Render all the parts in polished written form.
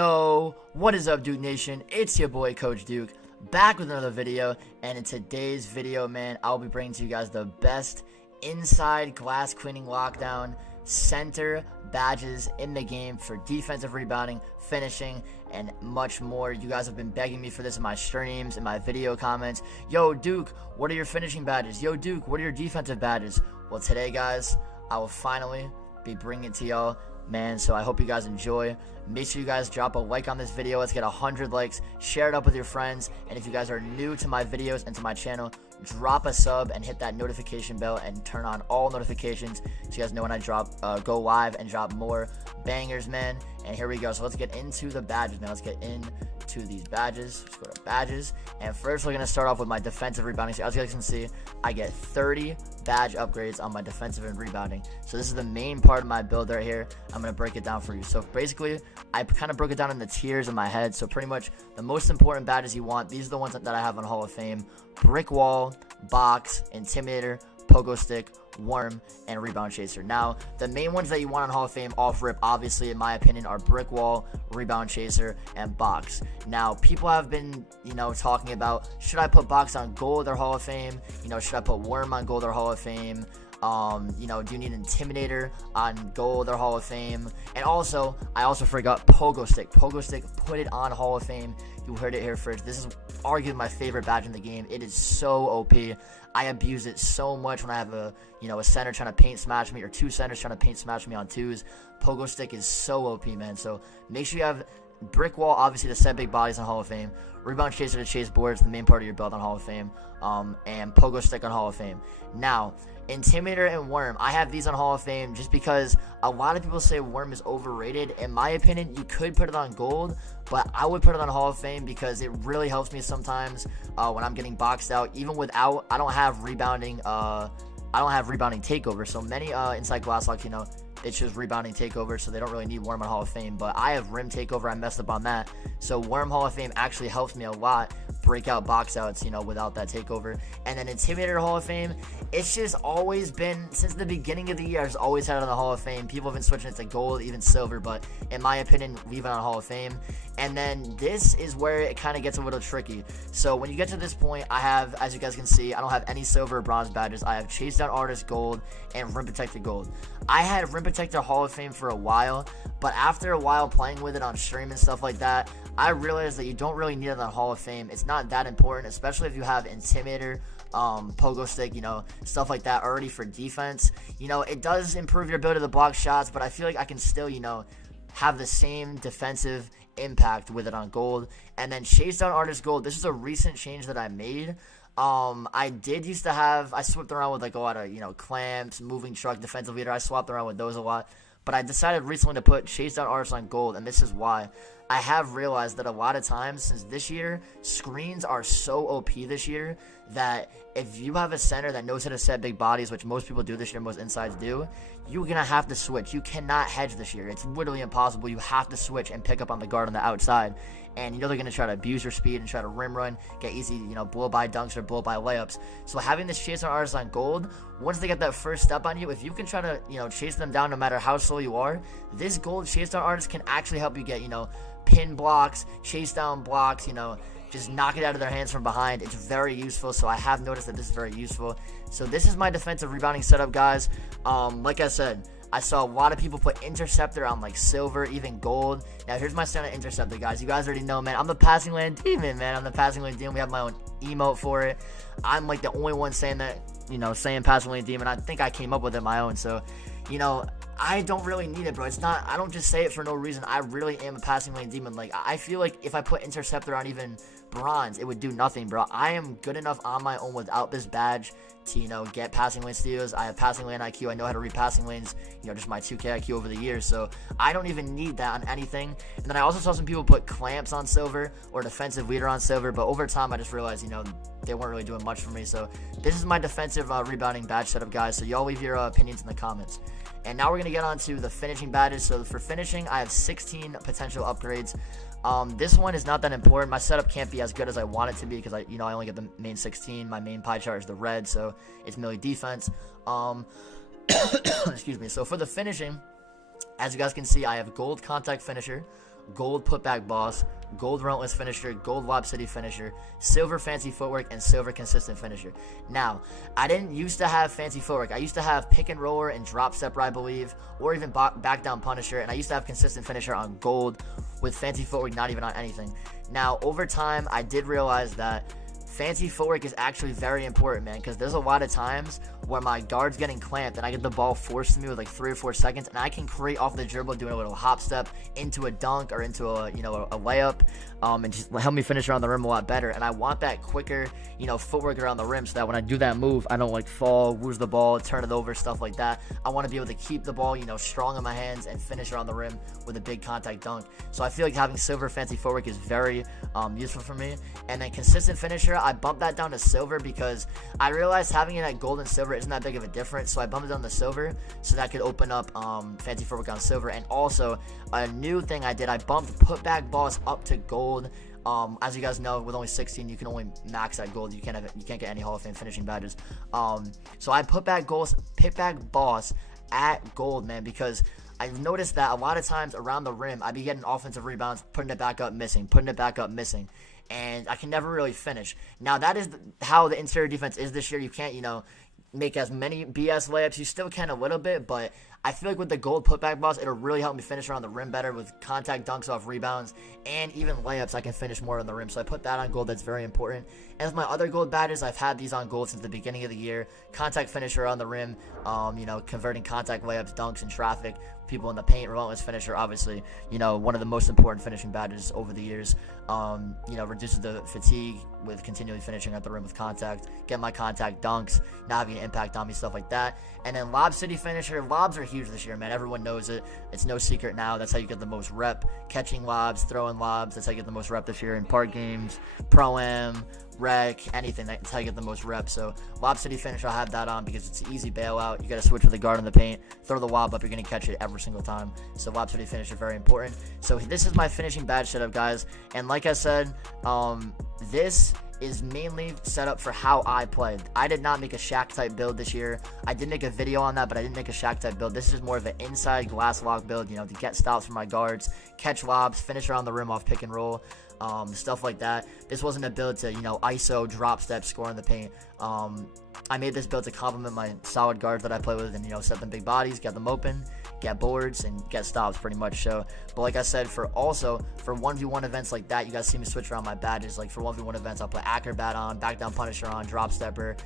Yo, what is up, Duke Nation? It's your boy, Coach Duke, back with another video. And in today's video, man, I'll be bringing to you guys the best inside glass cleaning lockdown center badges in the game for defensive rebounding, finishing, and much more. You guys have been begging me for this in my streams, in my video comments. Yo, Duke, what are your finishing badges? Yo, Duke, what are your defensive badges? Well, today, guys, I will finally be bringing it to y'all, man. So I hope you guys enjoy. Make sure you guys drop a like on this video. Let's get 100 likes. Share it up with your friends. And if you guys are new to my videos and to my channel, drop a sub and hit that notification bell and turn on all notifications so you guys know when I go live and drop more bangers, man. And here we go. So let's get into the badges, man. Let's get into these badges. Let's go to badges. And first, we're going to start off with my defensive rebounding. So as you guys can see, I get 30 badge upgrades on my defensive and rebounding. So this is the main part of my build right here. I'm going to break it down for you. So basically, I kind of broke it down in the tiers in my head. So pretty much the most important badges you want, these are the ones that I have on Hall of Fame: brick wall, box, intimidator, pogo stick, worm, and rebound chaser. Now, the main ones that you want on Hall of Fame off rip, obviously, in my opinion, are brick wall, rebound chaser, and box. Now, people have been, talking about, should I put box on gold or Hall of Fame? Should I put worm on gold or Hall of Fame? Do you need intimidator on gold or Hall of Fame? And also, I also forgot pogo stick. Pogo stick, put it on Hall of Fame. You heard it here first. This is arguably my favorite badge in the game. It is so OP. I abuse it so much when I have a center trying to paint smash me, or two centers trying to paint smash me on twos. Pogo stick is so OP, man. So make sure you have brick wall, obviously, to set big bodies on Hall of Fame. Rebound chaser to chase boards, the main part of your build on Hall of Fame. And pogo stick on Hall of Fame. Now, intimidator and worm, I have these on Hall of Fame just because a lot of people say worm is overrated. In my opinion, you could put it on gold, but I would put it on Hall of Fame because it really helps me sometimes when I'm getting boxed out. Even without, I don't have rebounding takeover. So many inside glass locks, they choose rebounding takeover, so they don't really need worm on Hall of Fame. But I have rim takeover. I messed up on that. So worm Hall of Fame actually helps me a lot break out box outs, without that takeover. And then intimidator Hall of Fame, it's just always been, since the beginning of the year, I've always had it on the Hall of Fame. People have been switching it to gold, even silver, but in my opinion, leave it on Hall of Fame. And then this is where it kind of gets a little tricky. So when you get to this point, I have, as you guys can see, I don't have any silver or bronze badges. I have chase down artist gold and rim protector gold. I had rim protector Hall of Fame for a while, but after a while playing with it on stream and stuff like that, I realized that you don't really need it on Hall of Fame. It's not that important, especially if you have intimidator, pogo stick, stuff like that already for defense. It does improve your ability to block shots, but I feel like I can still, have the same defensive impact with it on gold. And then chase down artist gold, this is a recent change that I made. I swapped around with like a lot of, clamps, moving truck, defensive leader. I swapped around with those a lot. But I decided recently to put chase down artists on gold, and this is why. I have realized that a lot of times since this year, screens are so OP this year that if you have a center that knows how to set big bodies, which most people do this year, most insides do, you're going to have to switch. You cannot hedge this year. It's literally impossible. You have to switch and pick up on the guard on the outside. And they're going to try to abuse your speed and try to rim run, get easy, blow-by dunks or blow-by layups. So having this chase down artist on gold, once they get that first step on you, if you can try to, chase them down no matter how slow you are, this gold chase down artist can actually help you get, pin blocks, chase down blocks, just knock it out of their hands from behind. It's very useful, so I have noticed that this is very useful. So this is my defensive rebounding setup, guys. Like I said, I saw a lot of people put interceptor on like silver, even gold. Now here's my center interceptor, guys. You guys already know, man. I'm the passing lane demon, man. I'm the passing lane demon. We have my own emote for it. I'm like the only one saying that, saying passing lane demon. I think I came up with it my own. So, I don't really need it, bro. It's not, I don't just say it for no reason. I really am a passing lane demon. Like, I feel like if I put interceptor on even bronze, it would do nothing, bro. I am good enough on my own without this badge to, get passing lane steals. I have passing lane IQ. I know how to read passing lanes, just my 2K IQ over the years. So I don't even need that on anything. And then I also saw some people put clamps on silver or defensive leader on silver. But over time, I just realized, they weren't really doing much for me. So this is my defensive rebounding badge setup, guys. So y'all leave your opinions in the comments. And now we're going to get on to the finishing badges. So for finishing, I have 16 potential upgrades. This one is not that important. My setup can't be as good as I want it to be because I only get the main 16. My main pie chart is the red, so it's mainly defense. Excuse me. So for the finishing, as you guys can see, I have gold contact finisher, gold putback boss, gold relentless finisher, gold lob city finisher, silver fancy footwork, and silver consistent finisher. Now, I didn't used to have fancy footwork. I used to have pick and roller and drop stepper, I believe, or even back down punisher, and I used to have consistent finisher on gold with fancy footwork not even on anything. Now, over time, I did realize that fancy footwork is actually very important, man, because there's a lot of times where my guard's getting clamped and I get the ball forced to me with like 3 or 4 seconds, and I can create off the dribble doing a little hop step into a dunk or into a layup, and just help me finish around the rim a lot better. And I want that quicker, footwork around the rim, so that when I do that move, I don't like fall, lose the ball, turn it over, stuff like that. I want to be able to keep the ball, strong in my hands and finish around the rim with a big contact dunk. So I feel like having silver fancy footwork is very useful for me. And then consistent finisher, I bumped that down to silver because I realized having it at gold and silver isn't that big of a difference. So I bumped it down to silver so that could open up fancy footwork on silver. And also a new thing I did, I bumped putback boss up to gold. As you guys know, with only 16, you can only max at gold. You can't get any Hall of Fame finishing badges. So I put back boss at gold, man, because I've noticed that a lot of times around the rim, I be getting offensive rebounds, putting it back up, missing, and I can never really finish. Now, that is how the interior defense is this year. You can't, make as many BS layups. You still can a little bit, but I feel like with the gold putback boss, it'll really help me finish around the rim better with contact dunks off rebounds and even layups. I can finish more on the rim, so I put that on gold. That's very important. And with my other gold badges, I've had these on gold since the beginning of the year. Contact finisher on the rim, converting contact layups, dunks, and traffic. People in the paint, relentless finisher, obviously, one of the most important finishing badges over the years. Reduces the fatigue with continually finishing at the rim with contact, get my contact dunks, not having an impact on me, stuff like that. And then lob city finisher, lobs are huge this year, man. Everyone knows it. It's no secret now. That's how you get the most rep, catching lobs, throwing lobs. That's how you get the most rep this year in park games, pro-am, rec, anything. That's how you get the most reps. So lob city finisher, I'll have that on because it's an easy bailout. You got to switch with the guard in the paint, throw the lob up, you're going to catch it every single time. So lob city finisher, very important. So this is my finishing badge setup, guys. And like I said, this is mainly set up for how I played. I did not make a Shaq type build this year. I did make a video on that, but I didn't make a Shaq type build. This is more of an inside glass lock build, to get stops for my guards, catch lobs, finish around the rim off pick and roll, stuff like that. This wasn't a build to, ISO, drop step, score in the paint. I made this build to complement my solid guards that I play with and, set them big bodies, get them open, get boards, and get stops pretty much. So, but like I said, for 1v1 events like that, you guys see me switch around my badges. Like for 1v1 events, I'll put acrobat on, back down punisher on, drop stepper,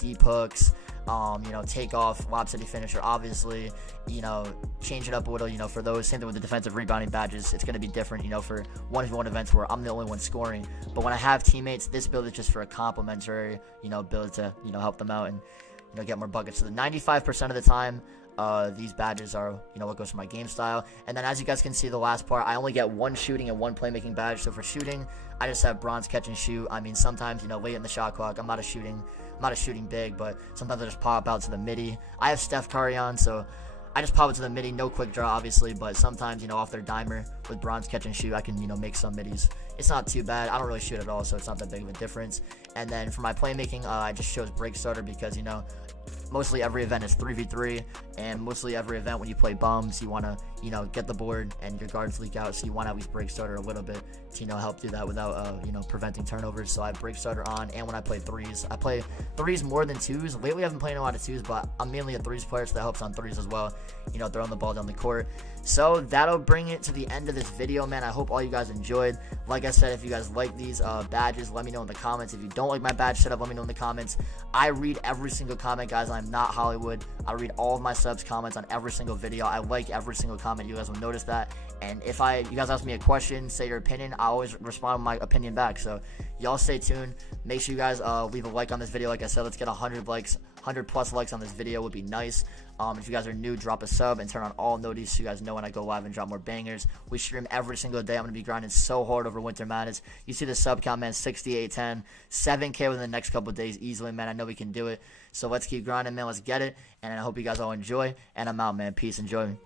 deep hooks, take off, lob city finisher, obviously, change it up a little, for those. Same thing with the defensive rebounding badges. It's going to be different, for 1v1 events where I'm the only one scoring. But when I have teammates, this build is just for a complimentary, build to, help them out and, get more buckets. So the 95% of the time, these badges are, what goes for my game style. And then as you guys can see, the last part, I only get one shooting and one playmaking badge. So for shooting, I just have bronze catch and shoot. I mean, sometimes, late in the shot clock, I'm not a shooting big, but sometimes I just pop out to the midi. I have Steph Curry on, so I just pop it to the midi, no quick draw, obviously, but sometimes, off their dimer with bronze catch and shoot, I can, make some midis. It's not too bad. I don't really shoot at all, so it's not that big of a difference. And then for my playmaking, I just chose break starter because, mostly every event is 3v3, and mostly every event when you play bums, you want to, get the board and your guards leak out, so you want to at least break starter a little bit to, help do that without, preventing turnovers. So I have break starter on, and when I play threes, I play threes more than twos. Lately, I haven't played a lot of twos, but I'm mainly a threes player, so that helps on threes as well, throwing the ball down the court. So that'll bring it to the end of this video, man. I hope all you guys enjoyed. Like I said, if you guys like these badges, let me know in the comments. If you don't like my badge setup, let me know in the comments. I read every single comment, guys. I'm not Hollywood. I read all of my subs comments on every single video. I like every single comment. You guys will notice that. And if you guys ask me a question, say your opinion, I always respond with my opinion back. So y'all stay tuned. Make sure you guys leave a like on this video. Like I said, let's get 100 likes. 100 plus likes on this video would be nice. If you guys are new, drop a sub and turn on all notifications so you guys know when I go live and drop more bangers. We stream every single day. I'm going to be grinding so hard over Winter Madness. You see the sub count, man, 6810, 7K within the next couple of days easily, man. I know we can do it. So let's keep grinding, man. Let's get it. And I hope you guys all enjoy. And I'm out, man. Peace. Enjoy.